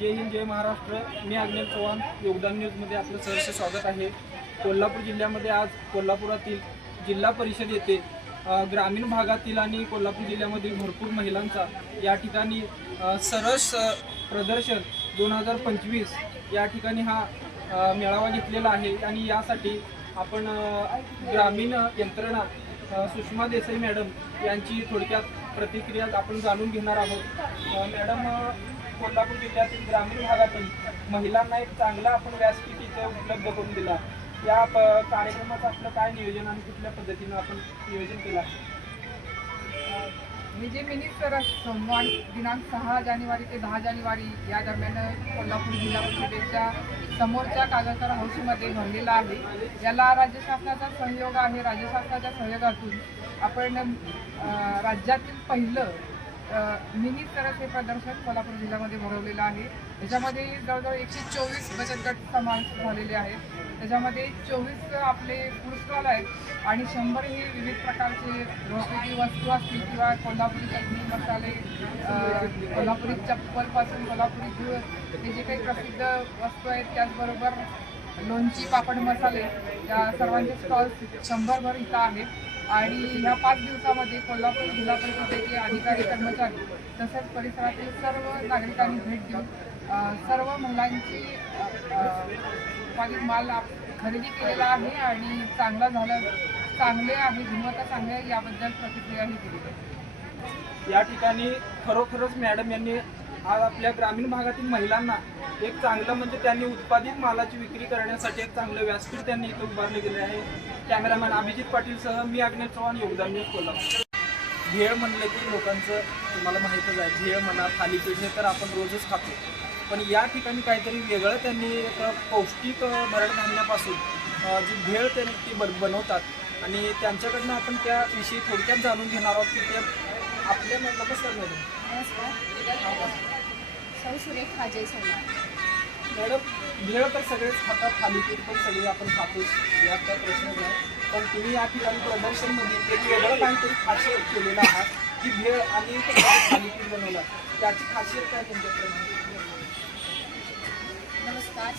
जय हिंद जय महाराष्ट्र। मी अग्नेल चव्हाण, योगदान न्यूजमध्ये आपलं सहर्ष स्वागत आहे। कोल्हापूर जिल्ह्यामध्ये आज कोल्हापुरातील जिल्हा परिषद येथे ग्रामीण भागातील आणि कोल्हापूर जिल्ह्यामधील भरपूर महिलांचा या ठिकाणी सरस प्रदर्शन 2025 या ठिकाणी हा मेळावा घेतलेला आहे आणि यासाठी आपण ग्रामीण यंत्रणा सुषमा देसाई मॅडम यांची थोडक्यात प्रतिक्रिया आपण जाणून घेणार आहोत। मॅडम, कोल्हापूर जिल्ह्यातील ग्रामीण भागातील महिलांना एक चांगला आपण व्यासपीठ इथे उपलब्ध करून दिला। या कार्यक्रमाचं आपलं काय नियोजन आणि कुठल्या पद्धतीनं आपण नियोजन केलं? मी जे मिनी सरस सोमवार दिनांक 6 जानेवारी ते 10 जानेवारी या दरम्यान कोल्हापूर जिल्हा परिषदेच्या समोरच्या कागलकर हाऊसमध्ये भरलेला आहे। याला राज्य शासनाचा सहयोग आहे। राज्य शासनाच्या सहयोगातून आपण राज्यातील पहिलं मिनी सरस हे प्रदर्शन कोल्हापूर जिल्ह्यामध्ये भरवलेलं आहे। त्याच्यामध्ये जवळजवळ 124 बचत गट समाविष्ट झालेले आहेत। त्याच्यामध्ये 24 आपले फूड स्टॉल आहेत आणि 100 ही विविध प्रकारचे घरगुती वस्तू असतील किंवा कोल्हापुरी चटणी मसाले, कोल्हापुरी चप्पलपासून कोल्हापुरी दूध हे जे काही प्रसिद्ध वस्तू आहेत, त्याचबरोबर लोणची, पापड, मसाले या सर्वांचे स्टॉल्स 100 भर इथं आहेत। आणि ह्या 5 दिवसामध्ये कोल्हापूर जिल्हा परिषदेचे अधिकारी, कर्मचारी तसेच परिसरातील सर्व नागरिकांनी भेट देऊन सर्व महिलांची उत्पादित माल खरेदी केलेला आहे आणि चांगले आहे, गुणवत्ता चांगली आहे याबद्दल प्रतिक्रियाही दिली आहे। या ठिकाणी खरोखरच मॅडम यांनी आज आपल्या ग्रामीण भागातील महिलांना एक चांगलं म्हणजे त्यांनी उत्पादित मालाची विक्री करण्यासाठी एक चांगलं व्यासपीठ त्यांनी इथं उभारले गेले आहे। कॅमेरामॅन अभिजित पाटीलसह मी अग्नेल चव्हाण, योगदान न्यूज, कोल्हापूर। भेळ म्हणलं की लोकांचं तुम्हाला माहीतच आहे, भेळ म्हणा, थालीपीठ हे तर आपण रोजच खातो, पण या ठिकाणी काहीतरी वेगळं त्यांनी एक पौष्टिक भरड धान्यापासून जी भेळ त्यांनी बनवतात आणि त्यांच्याकडनं आपण त्याविषयी थोडक्यात जाणून घेणार आहोत की ते आपल्या नमस्कार मॅडम। नमस्कार, सौ सुरेखा जय सोनार। मॅडम, भेळ तर सगळेच खातात, थालीपीठ पण सगळे आपण खातो, यात काय प्रश्न नाही, पण तुम्ही या ठिकाणी प्रदर्शनमध्ये एक वेगळं काहीतरी खासियत केलेलं आहात की भेळ आणि थालीपीठ बनवलं, त्याची खासियत काय तुमच्याकडे? नमस्कार,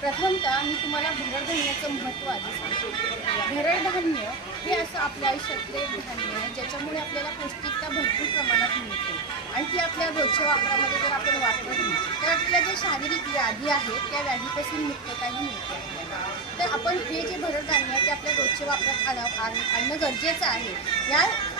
प्रथमतः मी तुम्हाला भरड धान्याचं महत्त्व आधी सांगतो। भरड धान्य हे असं आपल्या आयुष्यातले धान्य आहे ज्याच्यामुळे आपल्याला पौष्टिकता भरपूर प्रमाणात मिळते आणि ती आपल्या रोजच्या वापरामध्ये जर आपण वापरली तर आपल्या ज्या शारीरिक व्याधी आहेत त्या व्याधीपासून मुक्तताही मिळते आपल्याला। तर आपण हे जे भरड धान्य आहे ते आपल्या रोजच्या वापरात आणणं गरजेचं आहे।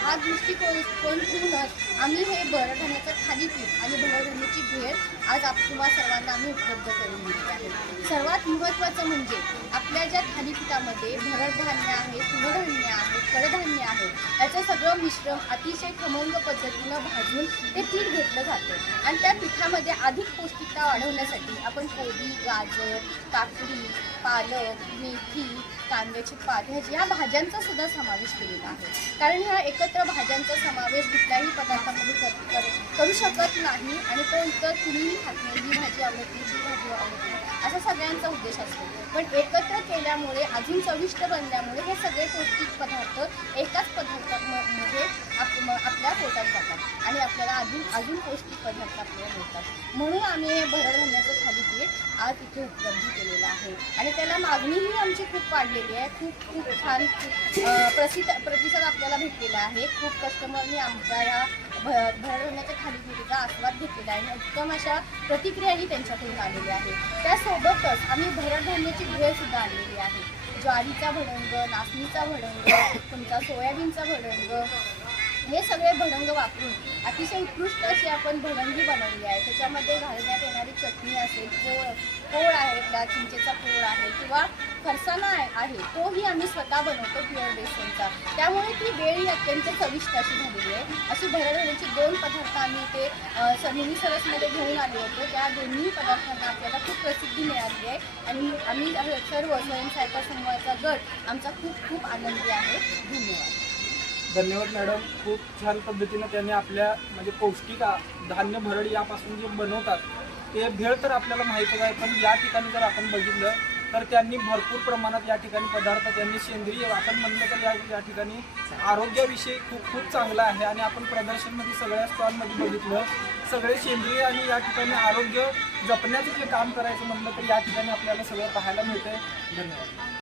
हा दृष्टिकोन ठेवूनच आम्ही हे भरड धान्याचं थालीपीठ आणि भरड धान्याची भेळ आज तुम्हा सर्वांना आम्ही उपलब्ध करून दिली आहे। सर्वात महत्त्वाचं म्हणजे आपल्या ज्या थालीपीठामध्ये भरड धान्य आहे, तृणधान्य आहे, कडधान्य आहे, याचं सगळं मिश्रण अतिशय खमंग पद्धतीनं भाजून ते पीठ घेतलं जातं आणि त्या पिठामध्ये अधिक पौष्टिकता वाढवण्यासाठी आपण कोबी, गाजर, काकडी, पालक, मेथी, कांद्याची पात ह्या भाज्यांचा सुद्धा समावेश केलेला आहे। कारण ह्या एकत्र भाज्यांचा समावेश कुठल्याही पदार्थामध्ये करू शकत नाही आणि तो इतर कुणीही खात नाही, ही भाजी आवडत नाही, ही भाजी आवडत नाही असा सगळ्यांचा उद्देश असतो, पण एकत्र केल्यामुळे अजून चविष्ट बनल्यामुळे हे सगळे पौष्टिक पदार्थ एकाच पदार्थामध्ये आपल्या पोटात जातात आणि आपल्याला अजून पौष्टिक पदार्थ आपल्याला मिळतात। म्हणून आम्ही हे भरड धान्याचं थालीपीठ आज इथे उपलब्ध केलेलं आहे आणि त्याला मागणीही आमची खूप वाढलेली आहे। खूप छान प्रतिसाद आपल्याला भेटलेला आहे। खूप कस्टमरनी आमच्या या भरड धान्याच्या थालीपीठीचा आस्वाद घेतलेला आहे आणि उत्तम अशा प्रतिक्रियाही त्यांच्याकडून आलेल्या आहेत। त्यासोबतच आम्ही भरड धान्याची भेळसुद्धा आणलेली आहे। ज्वारीचा भडंग, नाचणीचा भडंग, तुमचा सोयाबीनचा भडंग, हे सगळे भडंग वापरून अतिशय उत्कृष्ट अशी आपण भडंगी बनवली आहे। त्याच्यामध्ये घालण्यात येणारी चटणी असेल, पोळ आहे, चिंचेचा पोळ आहे किंवा फरसाणा आहे, तोही आम्ही स्वतः बनवतो प्युअर बेसनचा, त्यामुळे ती वेळही अत्यंत चविष्ट अशी झालेली आहे। अशी भरड धान्याची 2 पदार्थ आम्ही इथे मिनी सरसमध्ये घेऊन आले होतो। त्या दोन्ही पदार्थांना आपल्याला खूप प्रसिद्धी मिळाली आहे आणि आम्ही सर्व स्वयंसहायता समूहाचा गट आमचा खूप आनंदी आहे। धन्यवाद। धन्यवाद मॅडम, खूप छान पद्धतीनं त्यांनी आपल्या म्हणजे पौष्टिक धान्य भरड यापासून जे बनवतात ते भेळ तर आपल्याला माहीतच आहे, पण या ठिकाणी जर आपण बघितलं तर त्यांनी भरपूर प्रमाणात या ठिकाणी पदार्थ त्यांनी सेंद्रिय आपण म्हणलं तर या ठिकाणी आरोग्याविषयी खूप चांगलं आहे आणि आपण प्रदर्शनमध्ये सगळ्या स्टॉलमध्ये बघितलं सगळे सेंद्रिय आणि या ठिकाणी आरोग्य जपण्याचं जे काम करायचं म्हणलं तर या ठिकाणी आपल्याला सगळं पाहायला मिळतंय. धन्यवाद.